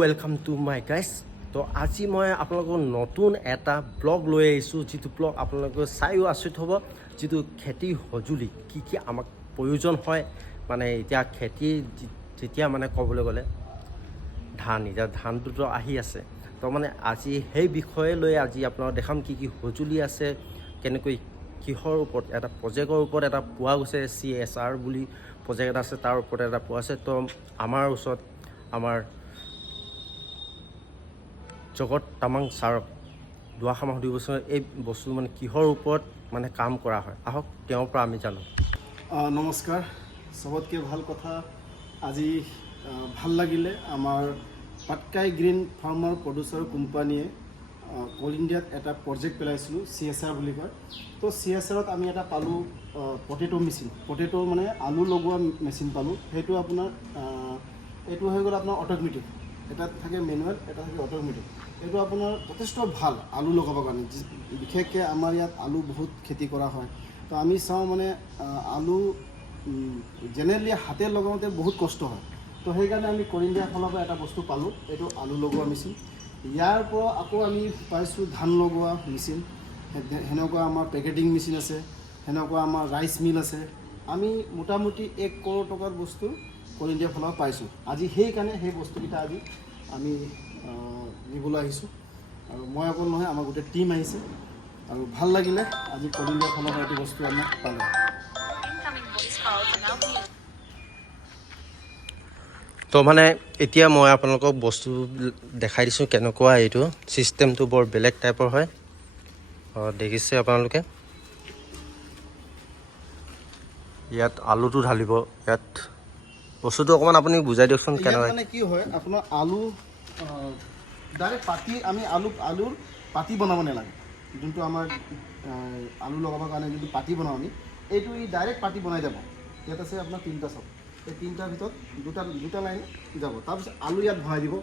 Welcome to my guys. তো আজি মই আপোনালোকক নতুন এটা ব্লগ লৈ আহিছোঁ, যিটো ব্লগ আপোনালোকে চাইও আচৰিত হ'ব। যিটো খেতিৰ সঁজুলি কি কি আমাক প্ৰয়োজন হয়, মানে এতিয়া খেতি যেতিয়া মানে ক'বলৈ গ'লে এতিয়া ধানটোতো আহি আছে। তো মানে আজি সেই বিষয়ে লৈ আজি আপোনালোকক দেখাম কি কি সঁজুলি আছে, কেনেকৈ কিহৰ ওপৰত এটা প্ৰজেক্টৰ ওপৰত এটা পোৱা গৈছে, CSR বুলি প্ৰজেক্ট এটা আছে, তাৰ ওপৰত এটা পোৱা আছে। তো আমাৰ ওচৰত আমাৰ জগত তামাং ছাৰক দুআষাৰমান সুধিব বছৰ এই বস্তু মানে কিহৰ ওপৰত মানে কাম কৰা হয়, আহক তেওঁৰ পৰা আমি জানো। নমস্কাৰ, চবতকৈ ভাল কথা আজি ভাল লাগিলে আমাৰ পাটকাই গ্ৰীণ ফাৰ্মাৰ প্ৰডিউচাৰ কোম্পানীয়ে অল ইণ্ডিয়াত এটা প্ৰজেক্ট পেলাইছিলোঁ, CSR বুলি কয়। তো CSRত আমি এটা পালোঁ পটেটো মেচিন, পটেটো মানে আলু লগোৱা মেচিন পালোঁ। সেইটো আপোনাৰ এইটো হৈ গ'ল আপোনাৰ অট'মেটিক, এটা থাকে মেনুৱেল, এটা থাকে অট'মেটিক। এইটো আপোনাৰ যথেষ্ট ভাল আলু লগাবৰ কাৰণে, বিশেষকৈ আমাৰ ইয়াত আলু বহুত খেতি কৰা হয়। তো আমি চাওঁ মানে আলু জেনেৰেলি হাতে লগাওঁতে বহুত কষ্ট হয়। তো সেইকাৰণে আমি অল ইণ্ডিয়াৰ ফালৰ পৰা এটা বস্তু পালোঁ, এইটো আলু লগোৱা মেচিন। ইয়াৰ পৰা আকৌ আমি পাইছোঁ ধান লগোৱা মেচিন, সেনেকুৱা আমাৰ পেকেটিং মেচিন আছে, সেনেকুৱা আমাৰ ৰাইচ মিল আছে। আমি মোটামুটি 1 কৰোৰ টকাৰ বস্তু অল ইণ্ডিয়াৰ ফালৰ পৰা পাইছোঁ। আজি সেইকাৰণে সেই বস্তুকেইটা আজি আমি নিবলৈ আহিছোঁ। আৰু মই অকল নহয়, আমাৰ গোটেই টীম আহিছে আৰু ভাল লাগিলে আজি অল ইণ্ডিয়াৰ ফালৰ পৰা এইটো বস্তু আমি পালোঁ। তো মানে এতিয়া মই আপোনালোকক বস্তু দেখাই দিছোঁ কেনেকুৱা। এইটো ছিষ্টেমটো বৰ বেলেগ টাইপৰ হয়, দেখিছে আপোনালোকে। ইয়াত আলুটো ঢালিব, ইয়াত বস্তুটো অকণমান আপুনি বুজাই দিয়কচোন কেনেকুৱা। মানে কি হয়, আপোনাৰ আলু ডাইৰেক্ট পাতি, আমি আলুৰ পাতি বনাব নালাগে। যোনটো আমাৰ আলু লগাবৰ কাৰণে যোনটো পাতি বনাওঁ আমি, এইটো ডাইৰেক্ট পাতি বনাই যাব। ইয়াত আছে আপোনাৰ 3টা চব, এই 3টাৰ ভিতৰত দুটা লাইন যাব। তাৰপিছত আলু ইয়াত ভৰাই দিব।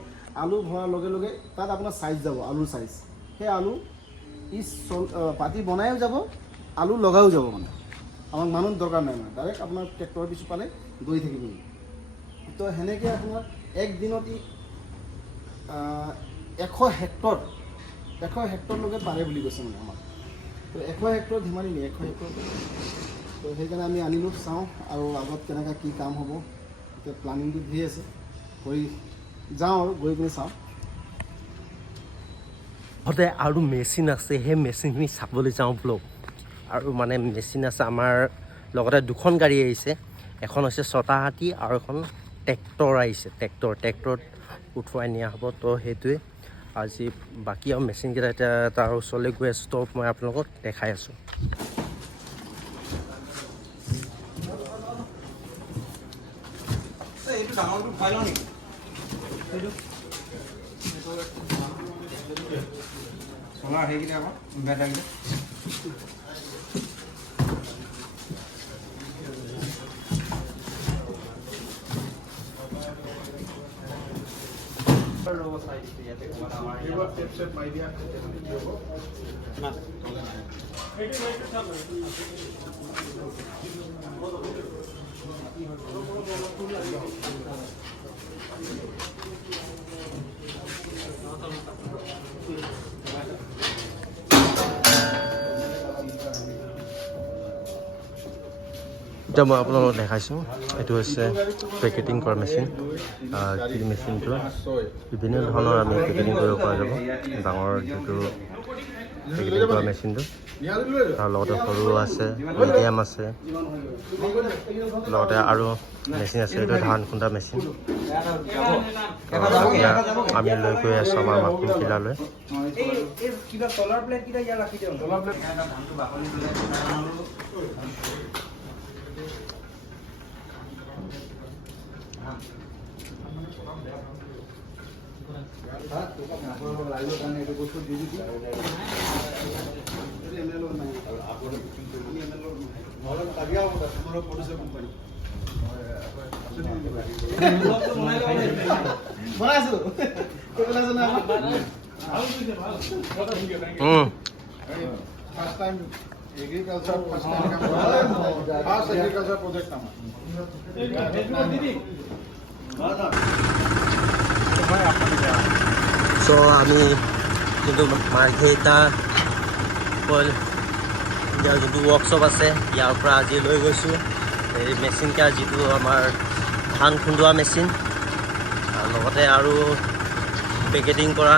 আলু ভৰাৰ লগে লগে তাত আপোনাৰ চাইজ যাব, আলুৰ চাইজ। সেই আলু পাতি বনায়ো যাব, আলু লগাও যাব। মানে আমাক মানুহ দৰকাৰ নাই, মানে ডাইৰেক্ট আপোনাৰ ট্ৰেক্টৰৰ পিছু পালে গৈ থাকিব। তো সেনেকৈ আপোনাৰ একদিনত 100 হেক্টৰলৈকে পাৰে বুলি কৈছে মানে আমাক। তো 100 হেক্টৰ ধেমালি নেকি, 100 হেক্টৰ। তো সেইকাৰণে আমি আনিলোঁ, চাওঁ আৰু আগত কেনেকৈ কি কাম হ'ব। এতিয়া প্লানিংটো ধৰি আছে, কৰি যাওঁ আৰু গৈ পিনে চাওঁ। লগতে আৰু মেচিন আছে, সেই মেচিনখিনি চাবলৈ যাওঁ ব্লগ। আৰু মানে মেচিন আছে আমাৰ লগতে 2খন গাড়ী আহিছে, এখন হৈছে ছটা হাতী আৰু এখন ট্ৰেক্টৰ আহিছে। ট্ৰেক্টৰত উঠুৱাই নিয়া হ'ব। তো সেইটোৱে আজি বাকী আৰু মেচিনকেইটা এতিয়া তাৰ ওচৰলৈ গৈ আছোঁ, তো মই আপোনালোকক দেখাই আছোঁ। এইটো ডাঙৰটো খুৱাই লওঁ নেকি? চলাৰ সেইকেইটা আকৌ ইনভাৰ্টাৰকেইটা এতিয়া মই আপোনালোকক দেখাইছোঁ, এইটো হৈছে পেকেটিং কৰা মেচিন। কি মেচিনটো বিভিন্ন ধৰণৰ আমি পেকেটিং কৰিব পৰা যাব। ডাঙৰ যিটো পেকেটিং কৰা মেচিনটো, তাৰ লগতে সৰু আছে, মিডিয়াম আছে, লগতে আৰু মেচিন আছে। এইটো ধান খুন্দা মেচিন। এতিয়া আমি লৈ গৈ আছোঁ আমাৰ মাকুম জিলালৈ। কিবা চলাৰ প্লেটকেইটা ইয়াত ৰাখি দিওঁ। চলাৰ প্লেট ধানটো বাকলি First time agriculture project চ' আমি যোনটো মাৰ্ঘেৰিটা কইল ইয়াৰ যোনটো ৱৰ্কশ্বপ আছে ইয়াৰ পৰা আজি লৈ গৈছোঁ এই মেচিন কাৰ যিটো আমাৰ ধান খুন্দোৱা মেচিন লগতে আৰু পেকেটিং কৰা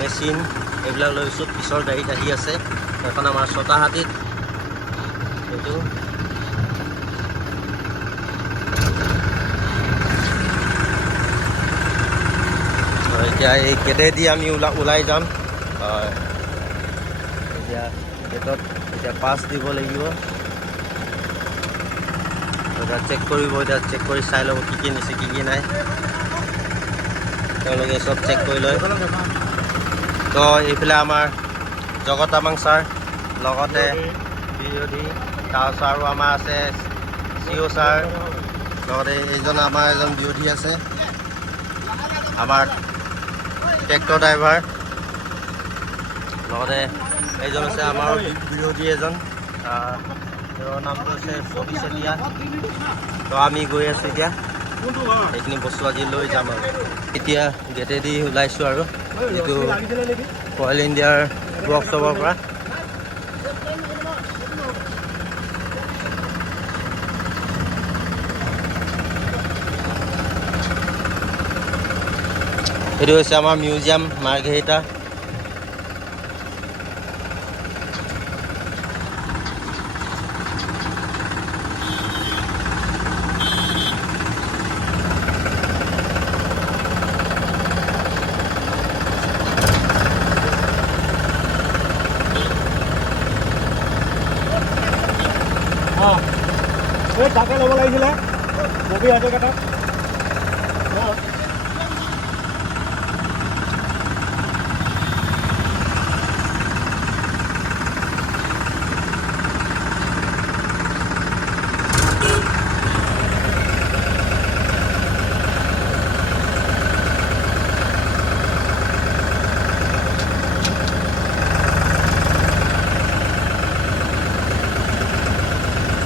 মেচিন এইবিলাক লৈ গৈছোঁ। পিছৰ গাড়ীত আহি আছে এখন আমাৰ ছটাহাতীত এইটো এতিয়া এই গেটেদি আমি ওলাই যাম। এতিয়া গেটত এতিয়া পাছ দিব লাগিব। এতিয়া চেক কৰিব, এতিয়া চেক কৰি চাই ল'ব কি নিছে কি নাই, তেওঁলোকে চব চেক কৰি লয়। তো এইফালে আমাৰ জগত তামাং ছাৰ লগতে বিৰোধী তাৰপিছত আৰু আমাৰ আছে CEO ছাৰ লগতে এইজন আমাৰ এজন বিৰোধী আছে আমাৰ ট্ৰেক্টৰ ড্ৰাইভাৰ লগতে এইজন আছে আমাৰ বিৰোধী এজন তেওঁৰ নামটো হৈছে ববি চেতিয়া। তো আমি গৈ আছোঁ এতিয়া এইখিনি বস্তু আজি লৈ যাম আৰু এতিয়া গেটেদি ওলাইছোঁ আৰু যিটো কইল ইণ্ডিয়াৰ ৱৰ্কশ্বপৰ পৰা। এইটো হৈছে আমাৰ মিউজিয়াম মাৰ্ঘেৰিটা। এই তাকে ল'ব লাগিছিলে ববি হাতে কাটা।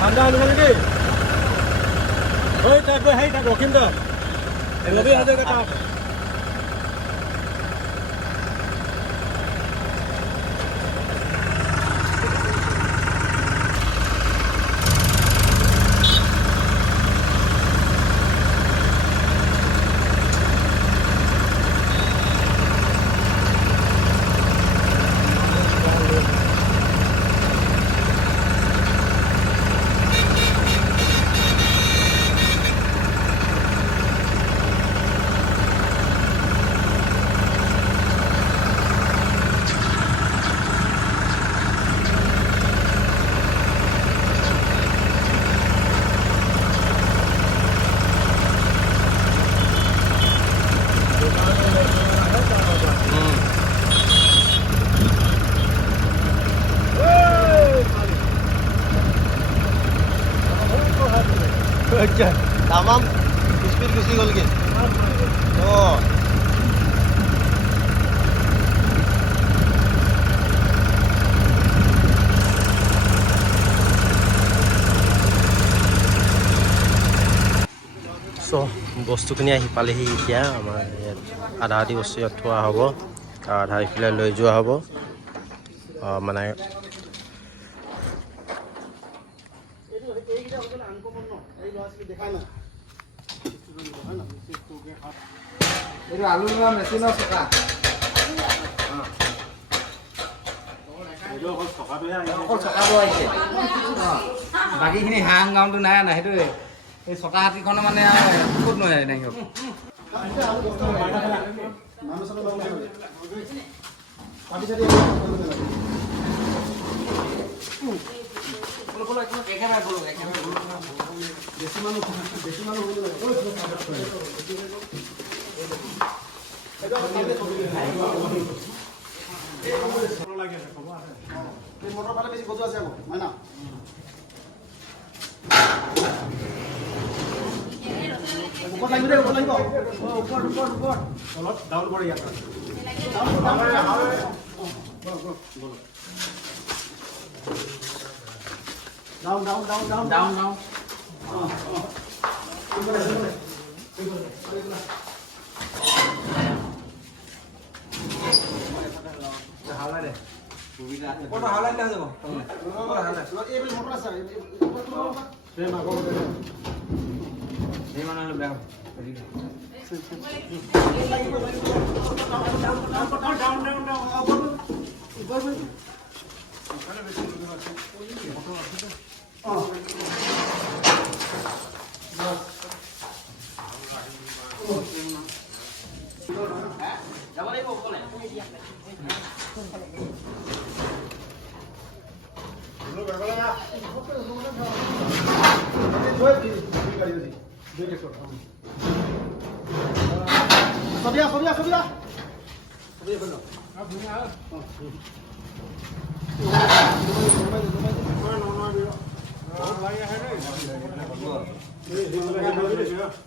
ঠাণ্ডা আনিব নেকি? ঐ তাক গৈ সেই তাক ৰখিম দে ববি হাতে কাটা। তামাম স্পীড গুচি গ'লগৈ। অঁ চ' বস্তুখিনি আহি পালেহি। এতিয়া আমাৰ ইয়াত আধা আধি বস্তু ইয়াত থোৱা হ'ব আৰু আধা ইফালে লৈ যোৱা হ'ব। মানে এইটো আলু লোৱা মেচিনৰ চকা। অকল চকাটো আহিছে, বাকীখিনি হাঁহ গাঁৱটো নাই নাই। সেইটো এই চকা হাতীখনে মানে ক'ত নহয় নাই সিহঁত। মটৰ ফালে বেছি গজু আছে আকৌ হয় না। ওপৰত লাগিব দেই, ওপৰত লাগিব। ওপৰত ওপৰত ওপৰত তলত ডাউন কৰে ইয়াত। Down down down down down down. কটা হাওলা দিলে হৈ যাব এইবিলাক মটৰ আছে সেই মানে হ'লে বেয়া হ'ব যাব লাগিব অকলে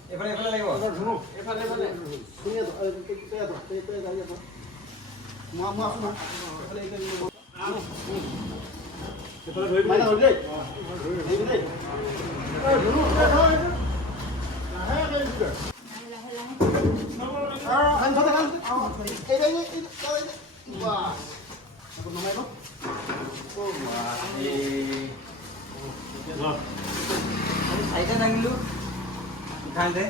এইফালে এইফালে লাগিব চাৰিটা দাঙিলোঁ উঠাইছে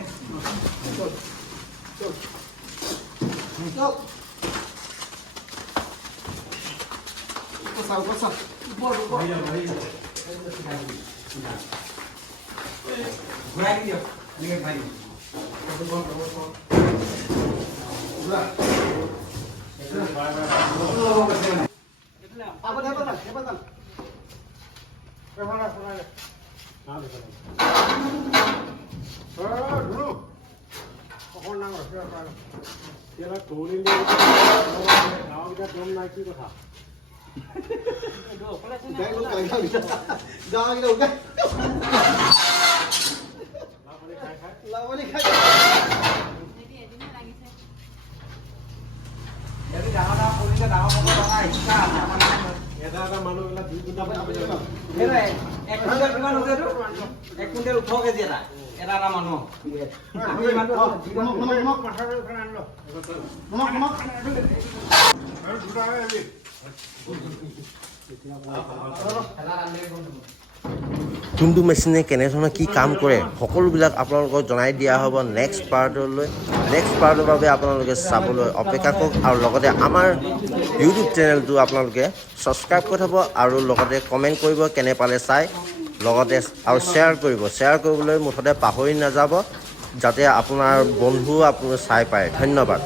ঘূৰাই দিয়ক এনেকৈ ঘূৰাই দিয়ক যদি ডাঙৰ ডাঙৰ কৰিলে ডাঙৰ হ'ব লগা ইচ্ছা আছে এটা মানুহবিলাক 2 এক কুইণ্টেল কিমান হৈছে এইটো 1 কুইণ্টেল 18 কেজি এটা এটা এটা মানুহ আমি ইমানটো কোনটো মেচিনে কেনেধৰণে কি কাম কৰে সকলোবিলাক আপোনালোকক জনাই দিয়া হ'ব নেক্সট পাৰ্টলৈ নেক্সট পাৰ্টৰ বাবে আপোনালোকে চাবলৈ অপেক্ষা কৰক আৰু লগতে আমাৰ ইউটিউব চেনেলটো আপোনালোকে ছাবস্ক্ৰাইব কৰি থ'ব আৰু লগতে কমেণ্ট কৰিব কেনে পালে চাই লগতে আৰু শ্বেয়াৰ কৰিবলৈ মুঠতে পাহৰি নাযাব যাতে আপোনাৰ বন্ধু আপুনি চাই পায় ধন্যবাদ